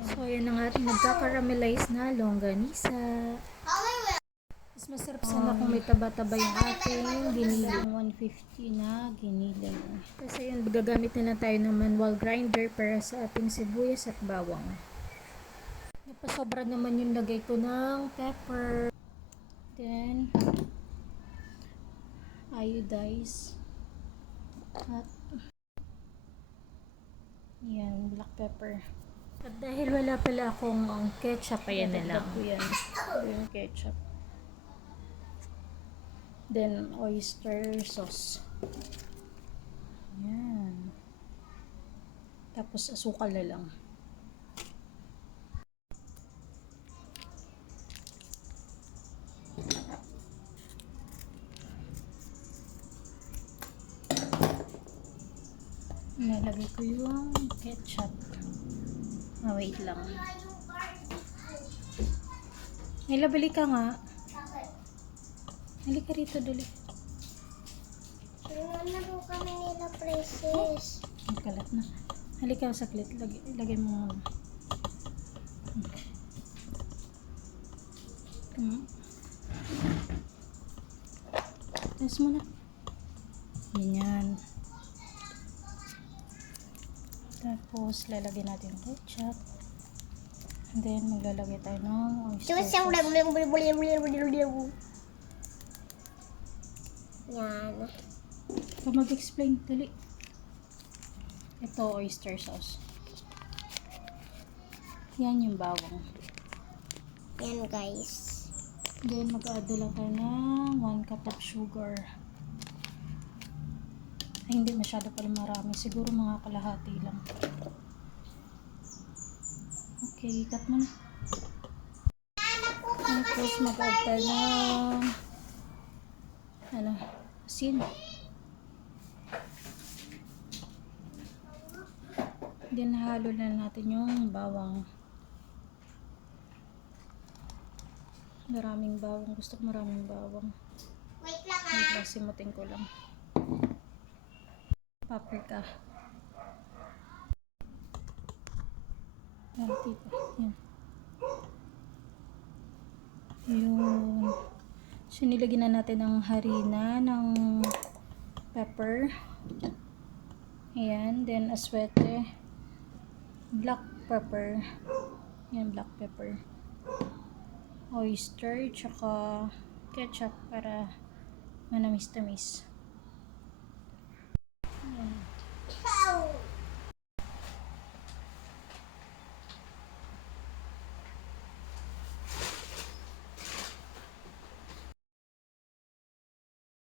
So, ayan na nga, nagkakaramelize na longganisa. Mas masarap sana kung may taba-taba yung ating giniling. 150 na giniling. Kasi yun, gagamit na lang tayo ng manual grinder para sa ating sibuyas at bawang. Napasobra naman yung lagay ko ng pepper. Then, iodize. At, yan, black pepper. At dahil wala pala akong ketchup, ayan na lang. Yan, yung ketchup. Then, oyster sauce. Yan. Tapos, asukal na lang. Nalagay ko yung ketchup. Wait lang. Nila, balik ka nga. Halika rito, dali. Nalaro kami nila, princess. Ang kalat na. Halika, saklit. Lagay mo. Tapos mo na. Ganyan. Tapos, lalagyan natin yung ketchup. And then, maglalagay tayo ng oyster sauce. Yan. So, mag-explain. Dali. Ito, oyster sauce. Yan yung bawang. Yan, guys. Then, mag-add lang tayo ng 1 cup of sugar. Ay, hindi masyado pala marami. Siguro mga kalahati lang. Okay, cut mo na. Tapos, mag-add tayo ng asin. Then, halo na natin yung bawang. Maraming bawang. Gusto ko maraming bawang. Wait lang Wait lang, simutin ko lang. Paprika. Yan, tita. Yan. Yun. So, nilagyan na natin ng harina, ng pepper. Ayan. Then, aswete. Black pepper. Yan, black pepper. Oyster, tsaka ketchup para manamis-tamis.